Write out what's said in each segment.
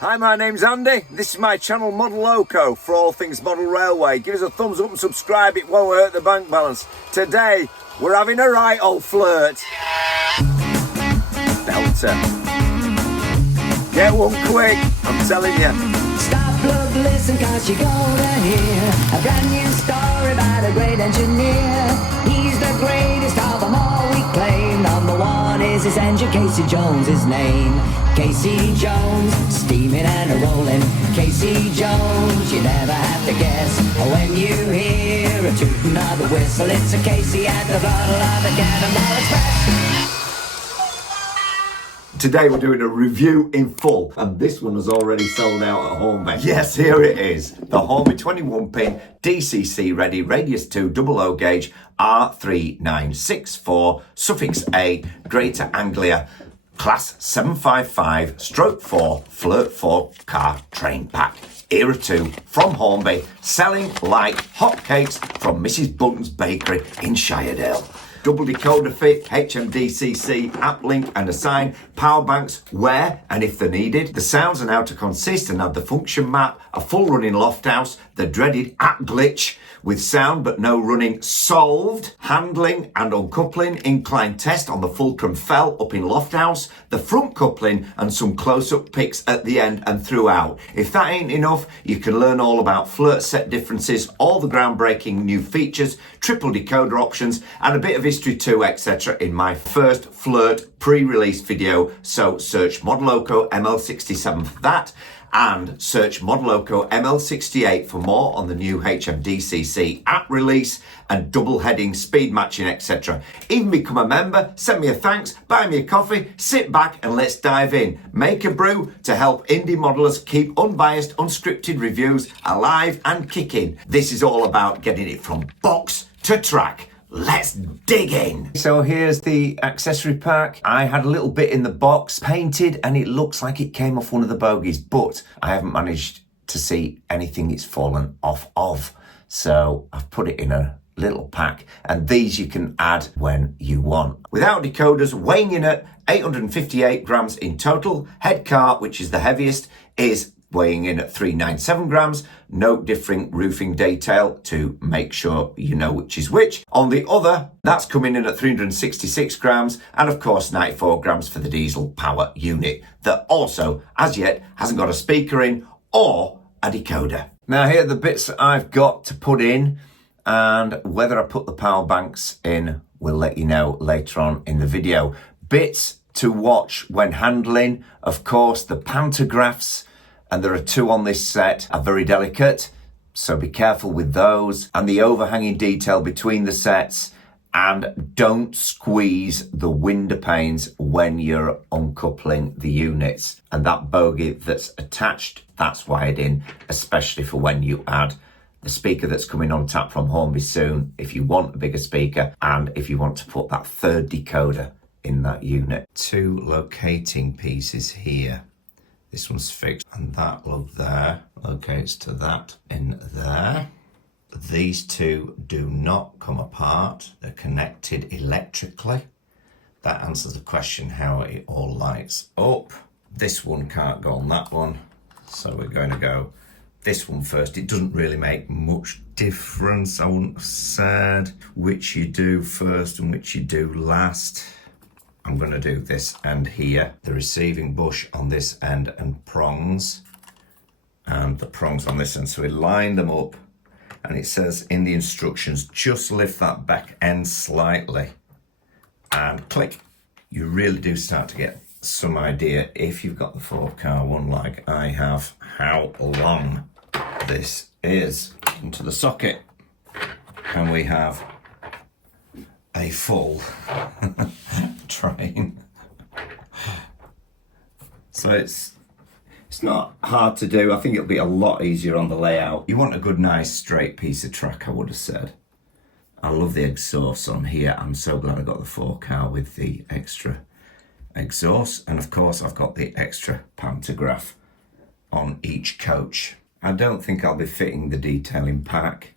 Hi, my name's Andy. This is my channel Modeloco for all things model railway. Give us a thumbs up and subscribe, it won't hurt the bank balance. Today, we're having a right old flirt. Delta. Get one quick, I'm telling you. Stop, look, listen, cause you're gonna hear a brand new story about a great engineer. He's the greatest of them all, we claim. Number one is his engine, Casey Jones, his name. Casey Jones, steaming and a-rolling. Casey Jones, you never have to guess. When you hear a tootin' of the whistle, it's a Casey at the throttle of the Cannonball Express. Today we're doing a review in full, and this one has already sold out at Hornby. Yes, here it is. The Hornby 21-pin DCC ready radius 2 00 gauge R3994 suffix A Greater Anglia Class 755/4 Flirt 4 car train pack. Era 2 from Hornby, selling like hotcakes from Mrs. Bunton's Bakery in Shiredale. Double Decoder Fit, HMDCC App Link and assign power banks where and if they're needed. The sounds and how to consist and have the function map, a full running Lofthouse, the dreaded app glitch with sound but no running solved, handling and uncoupling, incline test on the Fulcrum Fell up in Lofthouse, the front coupling and some close-up pics at the end and throughout. If that ain't enough, you can learn all about Flirt Set differences, all the groundbreaking new features, triple decoder options and a bit of history too, etc. in my first Flirt pre-release video. So search Modeloco ml67 for that, and search Modeloco ml68 for more on the new HMDCC app release and double heading, speed matching, etc. Even become a member, send me a thanks, buy me a coffee, sit back and let's dive in. Make a brew to help indie modelers keep unbiased, unscripted reviews alive and kicking. This is all about getting it from box to track. Let's dig in. So here's the accessory pack. I had a little bit in the box painted and it looks like it came off one of the bogies, but I haven't managed to see anything it's fallen off of. So I've put it in a little pack, and these you can add when you want. Without decoders, weighing in at 858 grams in total. Head car, which is the heaviest, is weighing in at 397 grams. No differing roofing detail to make sure you know which is which. On the other, that's coming in at 366 grams, and of course 94 grams for the diesel power unit that also, as yet, hasn't got a speaker in or a decoder. Now here are the bits that I've got to put in, and whether I put the power banks in, we'll let you know later on in the video. Bits to watch when handling, of course, the pantographs, and there are two on this set, are very delicate, so be careful with those. And the overhanging detail between the sets, and don't squeeze the window panes when you're uncoupling the units. And that bogie that's attached, that's wired in, especially for when you add the speaker that's coming on tap from Hornby soon, if you want a bigger speaker, and if you want to put that third decoder in that unit. Two locating pieces here. This one's fixed, and that lug there locates to that in there. These two do not come apart. They're connected electrically. That answers the question how it all lights up. This one can't go on that one, so we're going to go this one first. It doesn't really make much difference. I wouldn't have said which you do first and which you do last. I'm going to do this end here, the receiving bush on this end and prongs, and the prongs on this end. So we line them up, and it says in the instructions, just lift that back end slightly and click. You really do start to get some idea, if you've got the 4-car one like I have, how long this is. Into the socket, and we have a full train. So it's not hard to do. I think it'll be a lot easier on the layout. You want a good, nice, straight piece of track, I would have said. I love the exhaust on here. I'm so glad I got the 4-car with the extra exhaust. And of course, I've got the extra pantograph on each coach. I don't think I'll be fitting the detailing pack,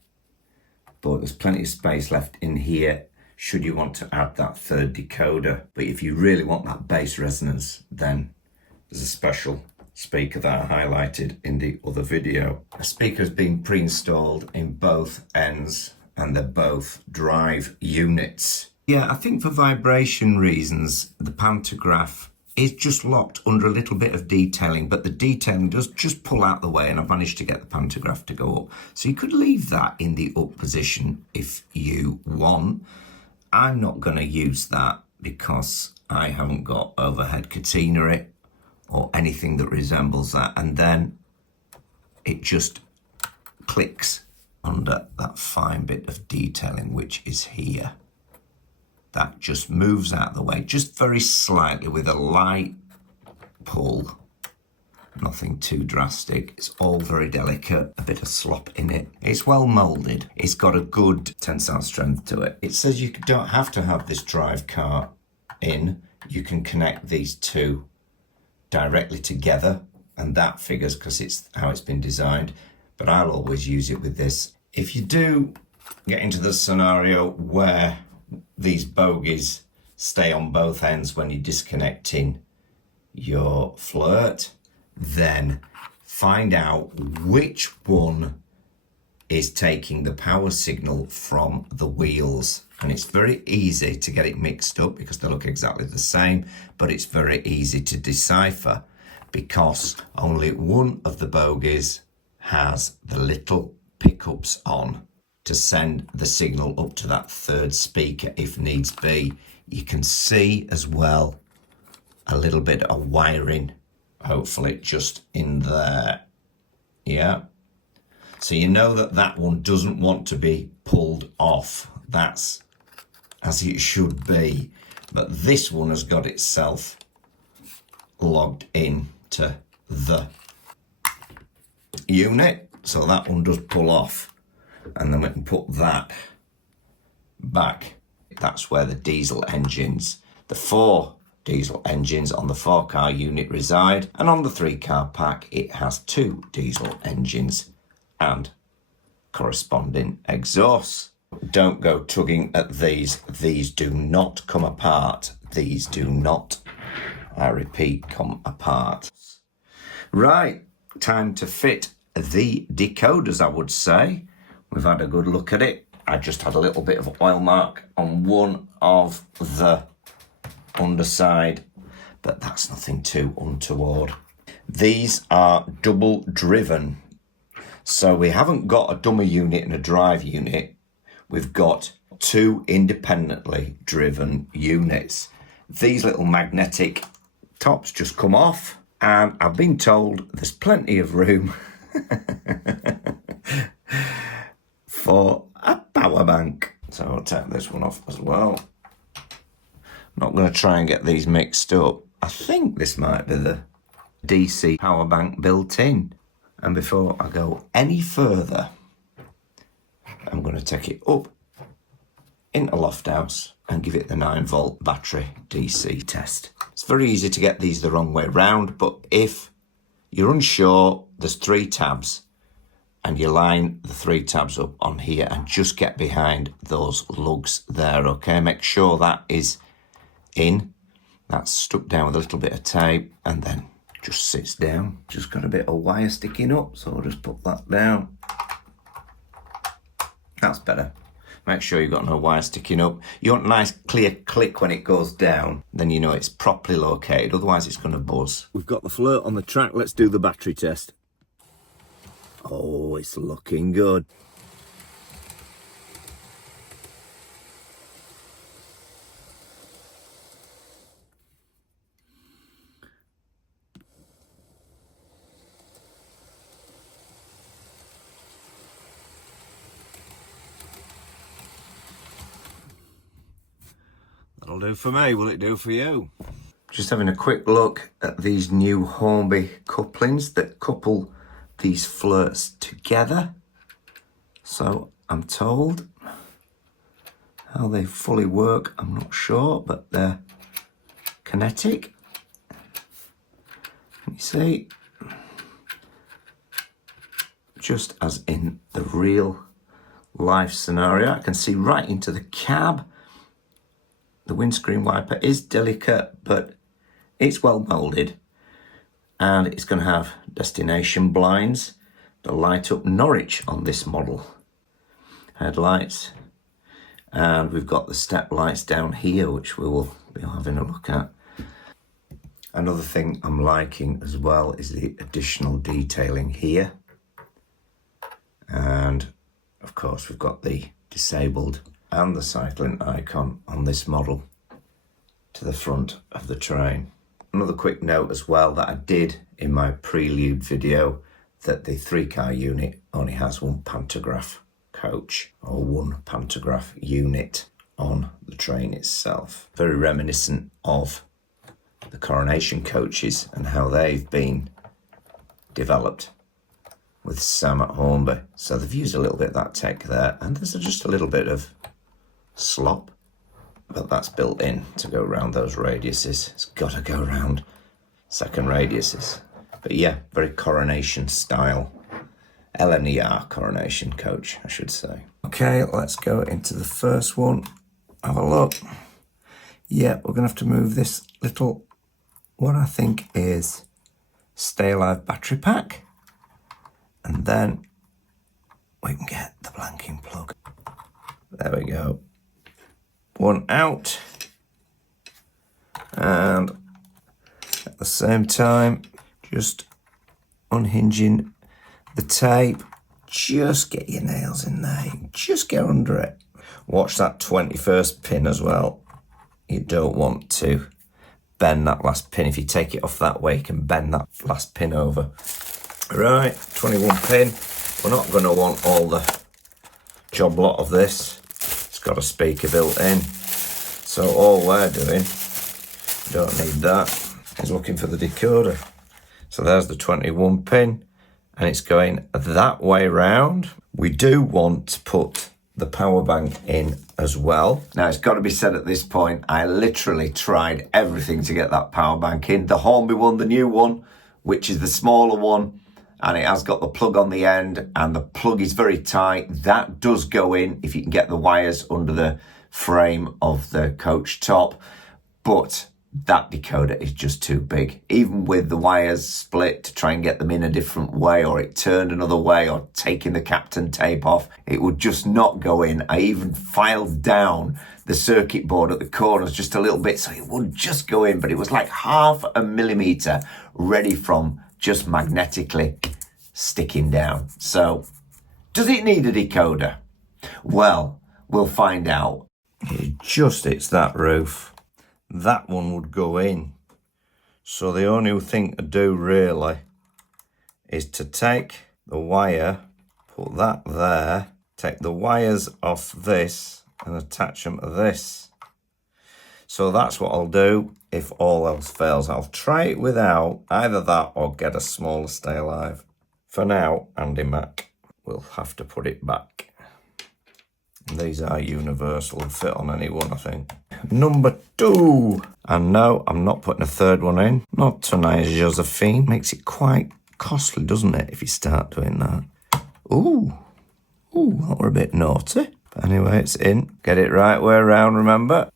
but there's plenty of space left in here should you want to add that third decoder. But if you really want that bass resonance, then there's a special speaker that I highlighted in the other video. A speaker has been pre-installed in both ends and they're both drive units. Yeah, I think for vibration reasons, the pantograph is just locked under a little bit of detailing, but the detailing does just pull out the way, and I've managed to get the pantograph to go up. So you could leave that in the up position if you want. I'm not going to use that because I haven't got overhead catenary or anything that resembles that, and then it just clicks under that fine bit of detailing which is here. That just moves out of the way, just very slightly with a light pull. Nothing too drastic. It's all very delicate, a bit of slop in it. It's well moulded. It's got a good tensile strength to it. It says you don't have to have this drive cart in. You can connect these two directly together, and that figures because it's how it's been designed. But I'll always use it with this. If you do get into the scenario where these bogies stay on both ends when you're disconnecting your Flirt, then find out which one is taking the power signal from the wheels. And it's very easy to get it mixed up because they look exactly the same, but it's very easy to decipher because only one of the bogies has the little pickups on to send the signal up to that third speaker if needs be. You can see as well a little bit of wiring, hopefully just in there. Yeah. So you know that that one doesn't want to be pulled off. That's as it should be. But this one has got itself logged in to the unit. So that one does pull off. And then we can put that back. That's where the diesel engines, the 4 diesel engines on the 4-car unit reside. And on the 3-car pack, it has 2 diesel engines and corresponding exhausts. Don't go tugging at these. These do not come apart. These do not, I repeat, come apart. Right, time to fit the decoders, I would say. We've had a good look at it. I just had a little bit of oil mark on one of the underside, but that's nothing too untoward. These are double driven. So we haven't got a dummy unit and a drive unit. We've got 2 independently driven units. These little magnetic tops just come off, and I've been told there's plenty of room for a power bank. So I'll take this one off as well. I'm not going to try and get these mixed up. I think this might be the DC power bank built in. And before I go any further, I'm going to take it up into Lofthouse and give it the 9-volt battery DC test. It's very easy to get these the wrong way round, but if you're unsure, there's 3 tabs. And you line the 3 tabs up on here and just get behind those lugs there, okay? Make sure that is in. That's stuck down with a little bit of tape and then just sits down. Just got a bit of wire sticking up, so I'll just put that down. That's better. Make sure you've got no wire sticking up. You want a nice clear click when it goes down, then you know it's properly located, otherwise it's going to buzz. We've got the Flirt on the track, let's do the battery test. Oh, it's looking good. That'll do for me, will it do for you? Just having a quick look at these new Hornby couplings that couple these Flirts together. So I'm told how they fully work, I'm not sure, but they're kinetic. You see, just as in the real life scenario, I can see right into the cab. The windscreen wiper is delicate, but it's well molded. and it's going to have destination blinds that light up Norwich on this model. Headlights, and we've got the step lights down here, which we will be having a look at. Another thing I'm liking as well is the additional detailing here. And of course we've got the disabled and the cycling icon on this model to the front of the train. Another quick note as well that I did in my prelude video, that the 3-car unit only has one pantograph coach or one pantograph unit on the train itself. Very reminiscent of the Coronation coaches and how they've been developed with Sam at Hornby. So they've used a little bit of that tech there, and there's just a little bit of slop, but that's built in to go around those radiuses. It's got to go around second radiuses. But yeah, very Coronation style. LNER Coronation coach, I should say. Okay, let's go into the first one. Have a look. Yeah, we're going to have to move this little, what I think is Stay Alive battery pack. And then we can get the blanking plug. There we go. One out. And at the same time, just unhinging the tape. Just get your nails in there. Just get under it. Watch that 21st pin as well. You don't want to bend that last pin. If you take it off that way, you can bend that last pin over. Right, 21 pin. We're not going to want all the job lot of this. It's got a speaker built in. So all we're doing, don't need that, is looking for the decoder. So there's the 21 pin, and it's going that way round. We do want to put the power bank in as well. Now, it's got to be said at this point, I literally tried everything to get that power bank in. The Hornby one, the new one, which is the smaller one, and it has got the plug on the end, and the plug is very tight. That does go in if you can get the wires under the frame of the coach top, but that decoder is just too big. Even with the wires split to try and get them in a different way, or it turned another way, or taking the captain tape off, it would just not go in. I even filed down the circuit board at the corners just a little bit so it would just go in, but it was like 0.5 millimeter ready from just magnetically sticking down. So, does it need a decoder? Well, we'll find out. It just hits that roof. That one would go in. So the only thing to do really is to take the wire, put that there, take the wires off this and attach them to this. So that's what I'll do if all else fails. I'll try it without either that or get a smaller Stay Alive. For now, Andy Mac will have to put it back. These are universal and fit on anyone, I think. Number 2. And no, I'm not putting a third one in. Not tonight, Josephine. Makes it quite costly, doesn't it, if you start doing that? Ooh, that were a bit naughty. But anyway, it's in. Get it right way around, remember?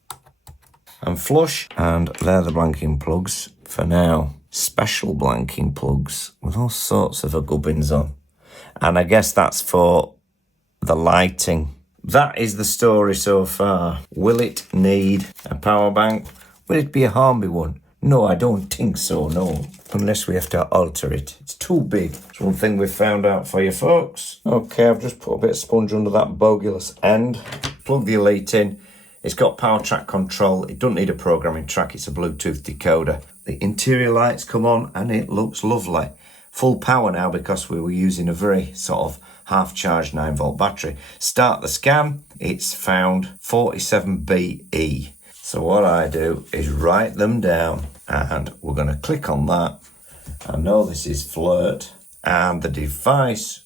And flush. And they're the blanking plugs for now. Special blanking plugs with all sorts of gubbins on. And I guess that's for the lighting. That is the story so far. Will it need a power bank? Will it be a Hornby one? No, I don't think so, no. Unless we have to alter it. It's too big. It's one thing we've found out for you folks. Okay, I've just put a bit of sponge under that bogulous end. Plug the Elite in. It's got power track control. It doesn't need a programming track. It's a Bluetooth decoder. The interior lights come on and it looks lovely. Full power now because we were using a very sort of half-charged 9-volt battery. Start the scan. It's found 47BE. So what I do is write them down and we're going to click on that. I know this is Flirt and the device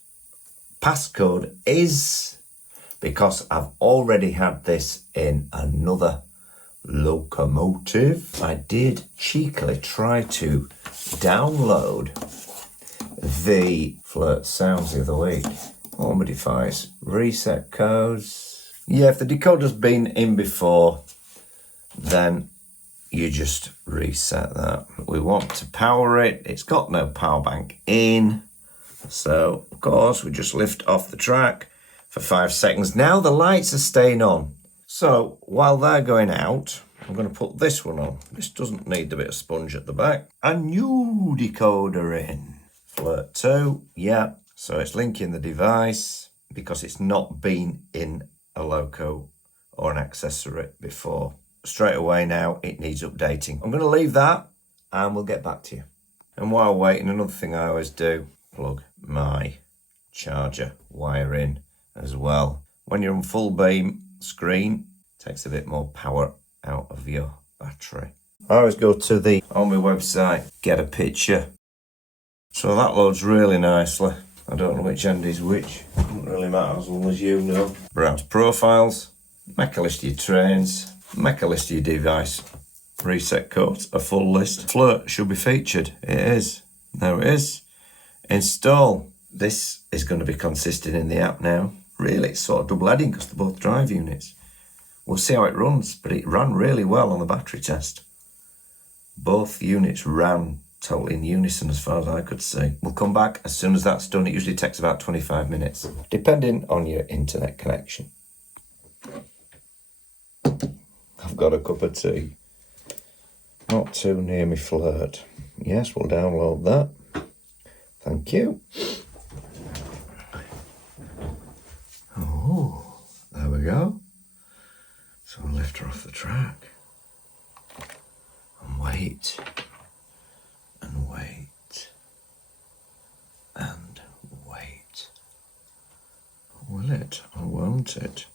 passcode is, because I've already had this in another locomotive, I did cheekily try to download the Flirt sounds the other week. Hornby device, reset codes. Yeah, if the decoder's been in before, then you just reset that. We want to power it. It's got no power bank in. So, of course, we just lift off the track for 5 seconds. Now the lights are staying on. So, while they're going out, I'm going to put this one on. This doesn't need a bit of sponge at the back. A new decoder in. Flirt 2, yeah. So it's linking the device because it's not been in a Loco or an accessory before. Straight away now, it needs updating. I'm going to leave that and we'll get back to you. And while waiting, another thing I always do, plug my charger wire in as well. When you're on full beam screen, it takes a bit more power out of your battery. I always go to the Hornby website, get a picture. So that loads really nicely. I don't know which end is which. Doesn't really matter as long as you know. Browse profiles, make a list of your trains, make a list of your device, reset codes, a full list. Flirt should be featured. It is. There it is. Install. This is going to be consistent in the app now. Really, it's sort of double-heading because they're both drive units. We'll see how it runs, but it ran really well on the battery test. Both units ran totally in unison as far as I could see. We'll come back as soon as that's done. It usually takes about 25 minutes, depending on your internet connection. I've got a cup of tea. Not too near me Flirt. Yes, we'll download that. Thank you. Oh, there we go. So I'll lift her off the track. And wait. And wait. And wait. Will it or won't it?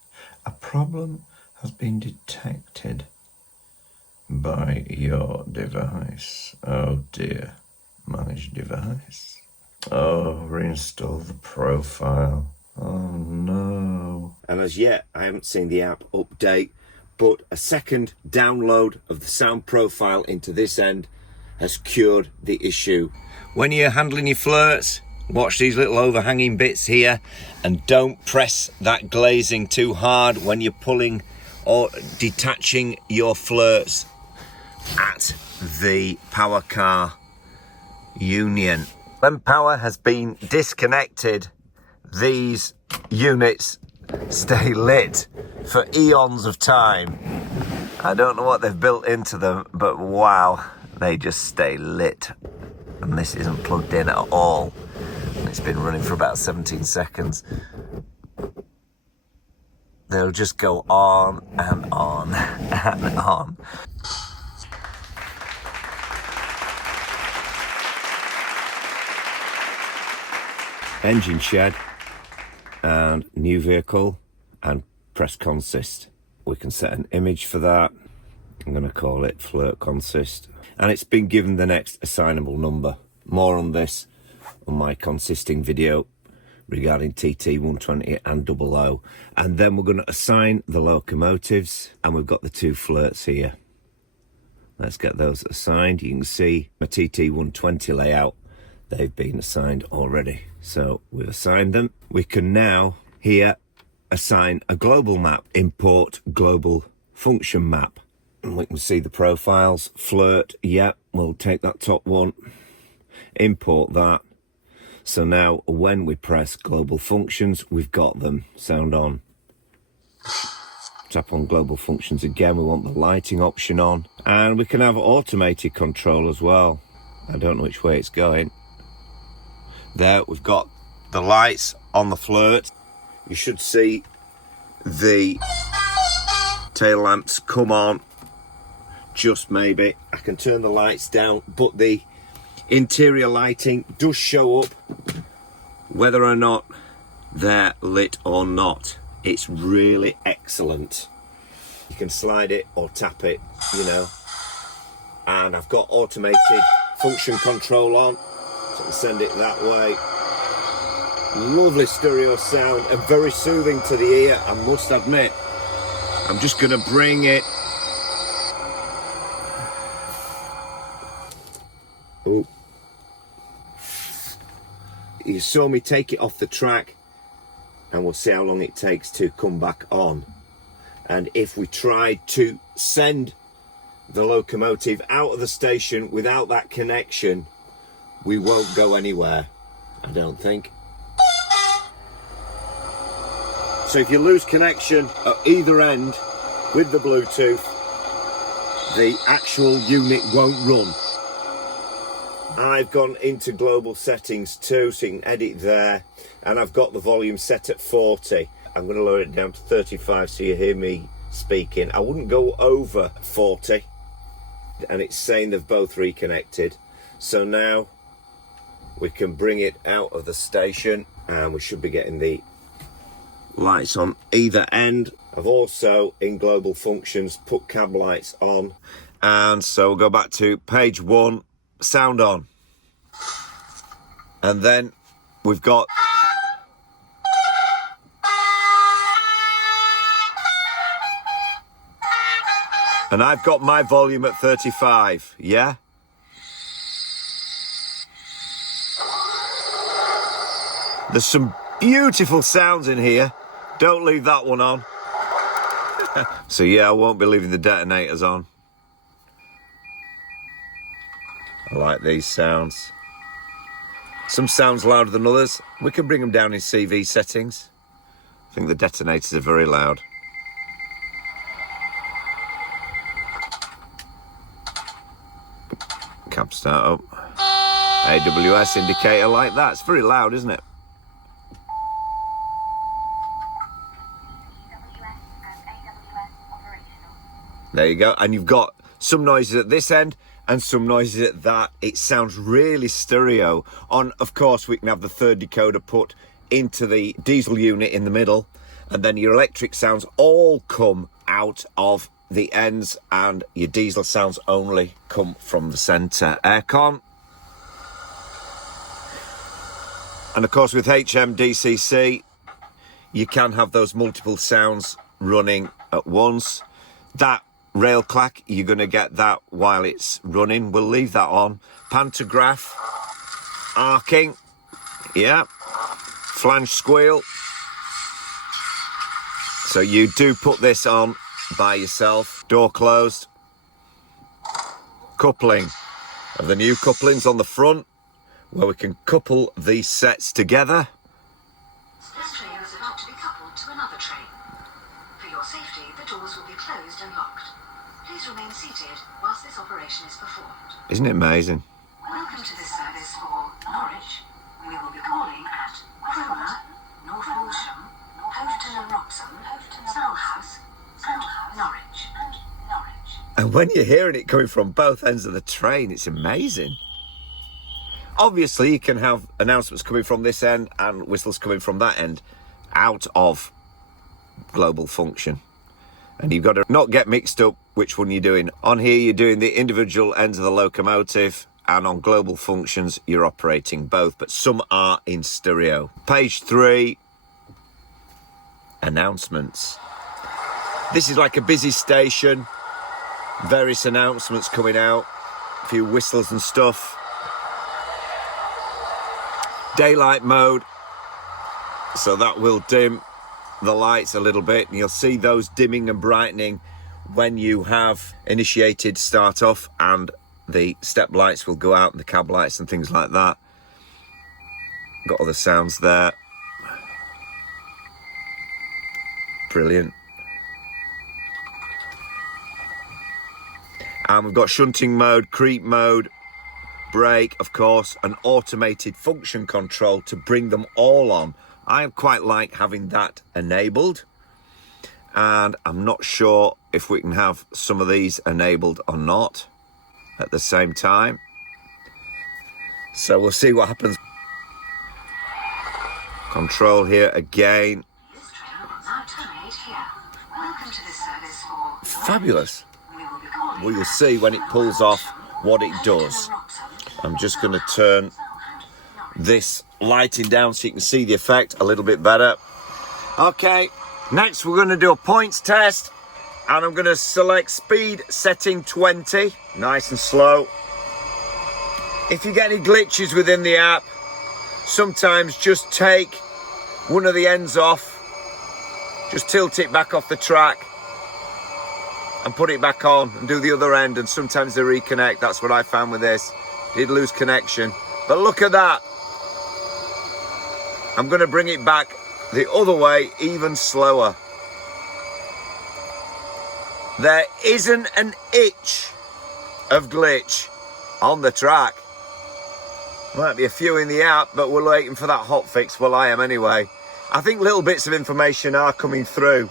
A problem has been detected by your device. Oh dear. Manage device. Oh, reinstall the profile. Oh no. And as yet, I haven't seen the app update, but a second download of the sound profile into this end has cured the issue. When you're handling your flirts, watch these little overhanging bits here and don't press that glazing too hard when you're pulling or detaching your flirts at the power car union. When power has been disconnected, these units stay lit for eons of time. I don't know what they've built into them, but wow, they just stay lit. And this isn't plugged in at all. And it's been running for about 17 seconds. They'll just go on and on and on. Engine shed and new vehicle and press consist. We can set an image for that. I'm going to call it Flirt Consist. And it's been given the next assignable number. More on this on my consisting video regarding TT120 and 00. And then we're going to assign the locomotives, and we've got the 2 flirts here. Let's get those assigned. You can see my TT120 layout. They've been assigned already. So we've assigned them. We can now here assign a global map, import global function map. And we can see the profiles. Flirt, yeah, we'll take that top one, import that. So now when we press global functions, we've got them. Sound on. Tap on global functions again. We want the lighting option on. And we can have automated control as well. I don't know which way it's going. There, we've got the lights on the Flirt. You should see the tail lamps come on, just maybe. I can turn the lights down, but the interior lighting does show up whether or not they're lit or not. It's really excellent. You can slide it or tap it, you know. And I've got automated function control on, so I can send it that way. Lovely stereo sound and very soothing to the ear, I must admit. I'm just going to bring it. Oh. You saw me take it off the track, and we'll see how long it takes to come back on. And if we tried to send the locomotive out of the station without that connection, we won't go anywhere, I don't think. So if you lose connection at either end with the Bluetooth, the actual unit won't run. I've gone into global settings too, so you can edit there, and I've got the volume set at 40. I'm going to lower it down to 35 so you hear me speaking. I wouldn't go over 40, and it's saying they've both reconnected. So now we can bring it out of the station, and we should be getting the lights on either end. I've also, in global functions, put cab lights on, and so we'll go back to page 1, sound on, and then we've got and I've got my volume at 35, yeah? There's some beautiful sounds in here. Don't leave that one on. So yeah, I won't be leaving the detonators on. I like these sounds. Some sounds louder than others. We can bring them down in CV settings. I think the detonators are very loud. Cab start up. AWS indicator like that. It's very loud, isn't it? There you go. And you've got some noises at this end and some noises at that. It sounds really stereo. On, of course, we can have the third decoder put into the diesel unit in the middle, and then your electric sounds all come out of the ends, and your diesel sounds only come from the centre. Aircon. And of course, with HMDCC, you can have those multiple sounds running at once. That rail clack, you're going to get that while it's running. We'll leave that on. Pantograph, arcing, yeah, flange squeal. So you do put this on by yourself. Door closed. Coupling of the new couplings on the front, where we can couple these sets together. This train is about to be coupled to another train. For your safety, the doors will be closed and locked. Please remain seated whilst this operation is performed. Isn't it amazing? Welcome to this service for Norwich. We will be calling at Cromer, North Walsham, Houghton and Wroxham, Salhouse, and Norwich. And when you're hearing it coming from both ends of the train, it's amazing. Obviously, you can have announcements coming from this end and whistles coming from that end out of global function. And you've got to not get mixed up which one you're doing. On here, you're doing the individual ends of the locomotive, and on global functions, you're operating both, but some are in stereo. Page 3, announcements. This is like a busy station. Various announcements coming out, a few whistles and stuff. Daylight mode, so that will dim the lights a little bit, and you'll see those dimming and brightening when you have initiated start off, and the step lights will go out and the cab lights and things like that. Got all the sounds there. Brilliant. And we've got shunting mode, creep mode, brake, of course, and automated function control to bring them all on. I quite like having that enabled, and I'm not sure if we can have some of these enabled or not at the same time. So we'll see what happens. Control here again. This train will now terminate here. Welcome to this service for Fabulous. We will be calling We will see when it pulls off what it does. I'm just going to turn this lighting down so you can see the effect a little bit better. Okay, next we're going to do a points test, and I'm going to select speed setting 20, nice and slow. If you get any glitches within the app, sometimes just take one of the ends off, just tilt it back off the track, and put it back on and do the other end, and sometimes they reconnect. That's what I found with this. Did lose connection. But look at that. I'm going to bring it back the other way, even slower. There isn't an itch of glitch on the track. Might be a few in the app, but we're waiting for that hot fix. Well, I am anyway. I think little bits of information are coming through,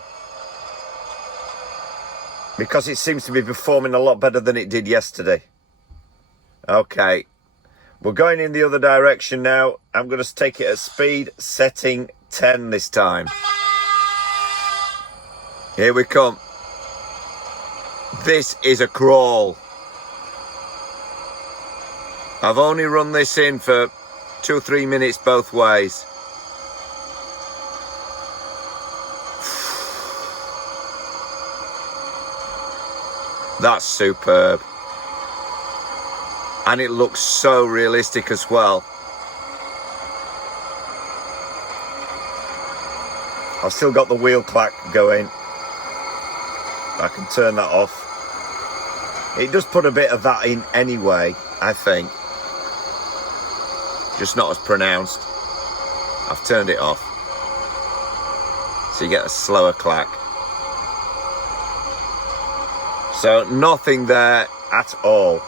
because it seems to be performing a lot better than it did yesterday. Okay, we're going in the other direction now. I'm going to take it at speed setting 10 this time. Here we come. This is a crawl. I've only run this in for 2 or 3 minutes both ways. That's superb. And it looks so realistic as well. I've still got the wheel clack going. I can turn that off. It does put a bit of that in anyway, I think. Just not as pronounced. I've turned it off. So you get a slower clack. So nothing there at all.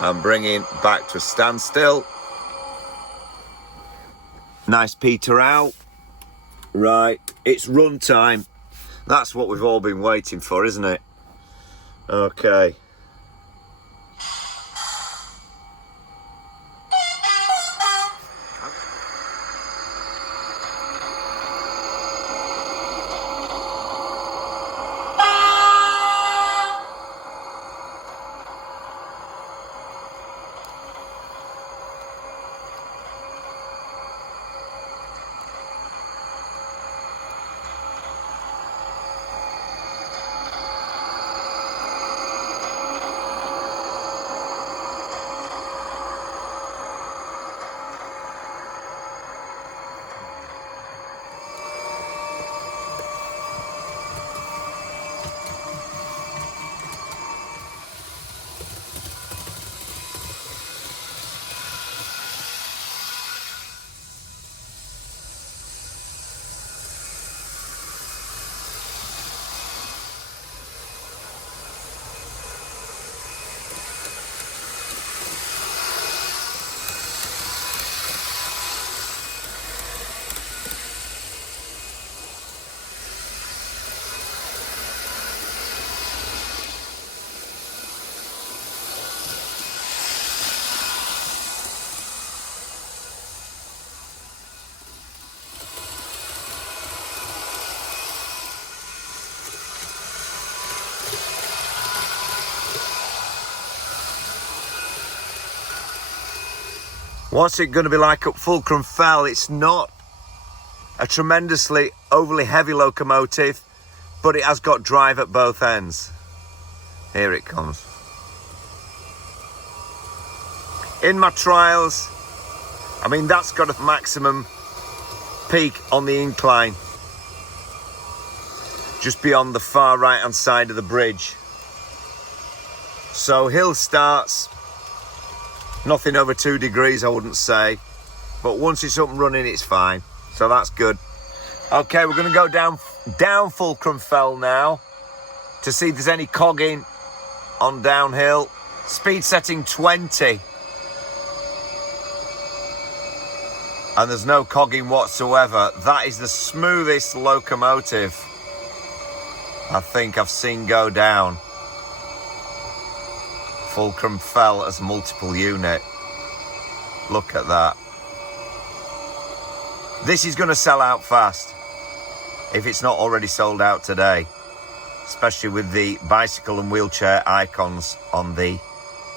I'm bringing back to a standstill. Nice peter out. Right, it's run time. That's what we've all been waiting for, isn't it? Okay. What's it going to be like up Fulcrum Fell? It's not a tremendously overly heavy locomotive, but it has got drive at both ends. Here it comes. In my trials, I mean, that's got a maximum peak on the incline, just beyond the far right hand side of the bridge. So hill starts, nothing over 2 degrees, I wouldn't say. But once it's up and running, it's fine. So that's good. Okay, we're going to go down Fulcrum Fell now to see if there's any cogging on downhill. Speed setting 20. And there's no cogging whatsoever. That is the smoothest locomotive I think I've seen go down Fulcrum Fell as multiple unit. Look at that. This is going to sell out fast if it's not already sold out today, especially with the bicycle and wheelchair icons on the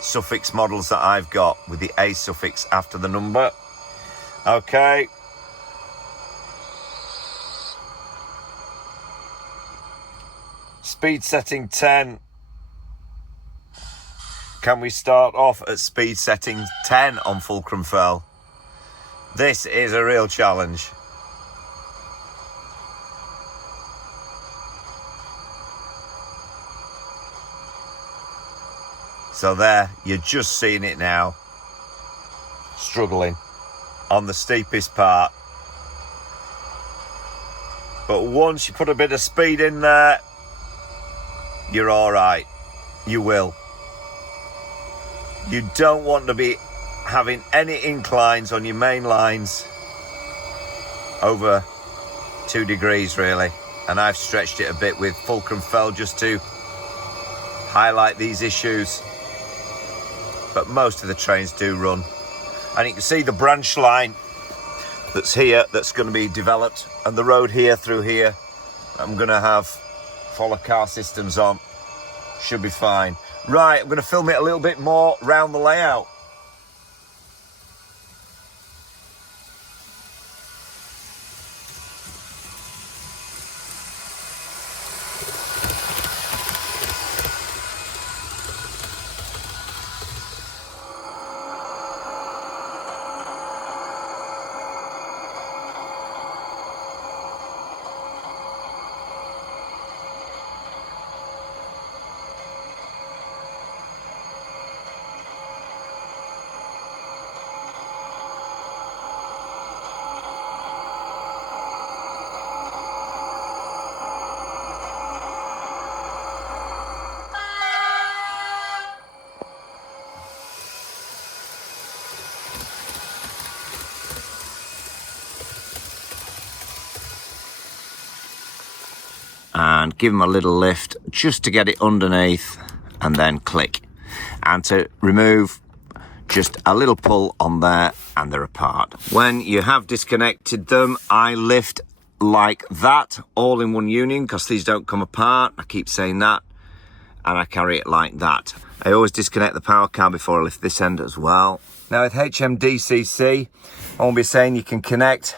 suffix models that I've got with the A suffix after the number. Okay. Speed setting 10. Can we start off at speed setting 10 on Fulcrum Fell? This is a real challenge. So there, you're just seeing it now. Struggling on the steepest part. But once you put a bit of speed in there, you're all right. You will. You don't want to be having any inclines on your main lines over 2 degrees really. And I've stretched it a bit with Fulcrum Fell just to highlight these issues. But most of the trains do run. And you can see the branch line that's here, that's going to be developed, and the road here through here I'm going to have follow car systems on. Should be fine. Right, I'm going to film it a little bit more round the layout. And give them a little lift just to get it underneath, and then click. And to remove, just a little pull on there and they're apart. When you have disconnected them, I lift like that, all in one union, because these don't come apart. I keep saying that. And I carry it like that. I always disconnect the power card before I lift this end as well. Now with HMDCC, I won't be saying you can connect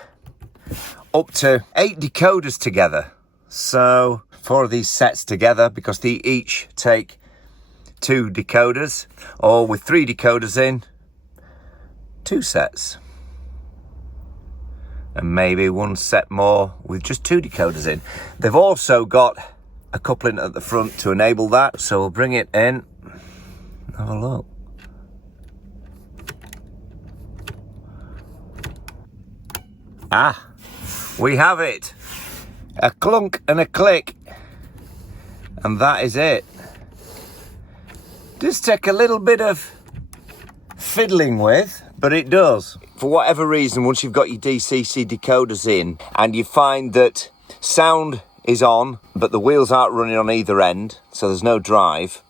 up to 8 decoders together. So 4 of these sets together, because they each take 2 decoders, or with 3 decoders in, 2 sets. And maybe 1 set more with just 2 decoders in. They've also got a coupling at the front to enable that. So we'll bring it in. Have a look. Ah, we have it. A clunk and a click, and that is it. Does take a little bit of fiddling with, but it does. For whatever reason, once you've got your DCC decoders in and you find that sound is on but the wheels aren't running on either end, so there's no drive,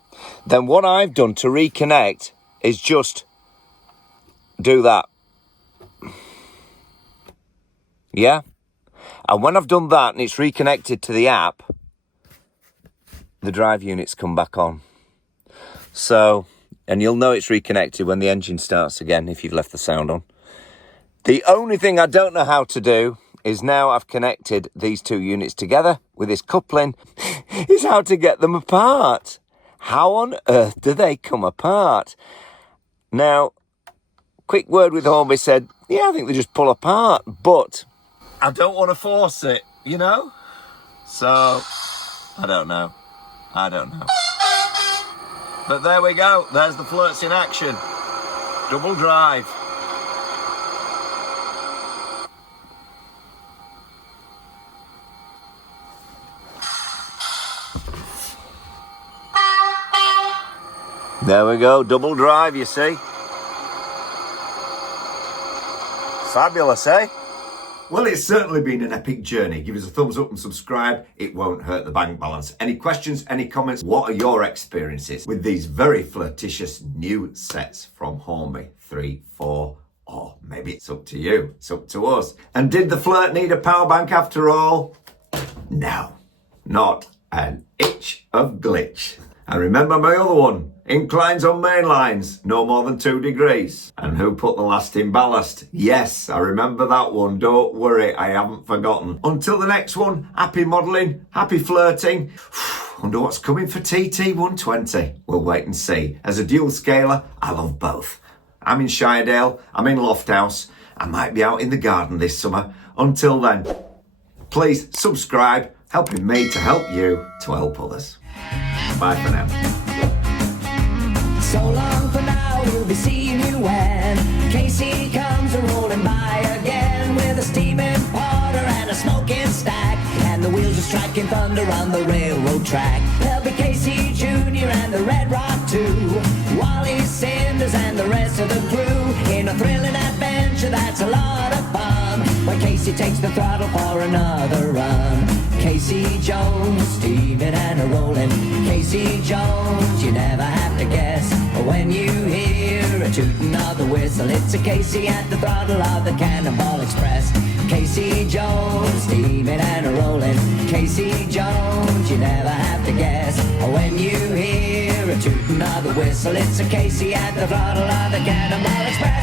then what I've done to reconnect is just do that. Yeah? And when I've done that and it's reconnected to the app, the drive units come back on. So, and you'll know it's reconnected when the engine starts again if you've left the sound on. The only thing I don't know how to do is, now I've connected these 2 units together with this coupling, is how to get them apart. How on earth do they come apart? Now, quick word with Hornby said, yeah, I think they just pull apart, but I don't want to force it, you know? So, I don't know. But there we go. There's the Flirts in action. Double drive. There we go. Double drive, you see. Fabulous, eh? Well, it's certainly been an epic journey. Give us a thumbs up and subscribe. It won't hurt the bank balance. Any questions, any comments? What are your experiences with these very flirtatious new sets from Hornby? 3, 4, or maybe it's up to you. It's up to us. And did the Flirt need a power bank after all? No, not an inch of glitch. And remember my other one, inclines on main lines, no more than 2 degrees. And who put the last in ballast? Yes, I remember that one. Don't worry, I haven't forgotten. Until the next one, happy modelling, happy flirting. Wonder what's coming for TT120. We'll wait and see. As a dual scaler, I love both. I'm in Shiredale, I'm in Lofthouse. I might be out in the garden this summer. Until then, please subscribe, helping me to help you to help others. Bye for now. So long for now, we'll be seeing you when Casey comes a-rolling by again with a steaming porter and a smoking stack, and the wheels are striking thunder on the railroad track. There'll be Casey Jr. and the Red Rock 2, Wally Cinders and the rest of the crew in a thrilling adventure that's a lot of fun when Casey takes the throttle for another run. Casey Jones, steaming and a-rolling. Casey Jones, you never have to guess when you hear a tooting of the whistle. It's a Casey at the throttle of the Cannonball Express. Casey Jones, steaming and a-rolling. Casey Jones, you never have to guess when you hear a tooting of the whistle. It's a Casey at the throttle of the Cannonball Express.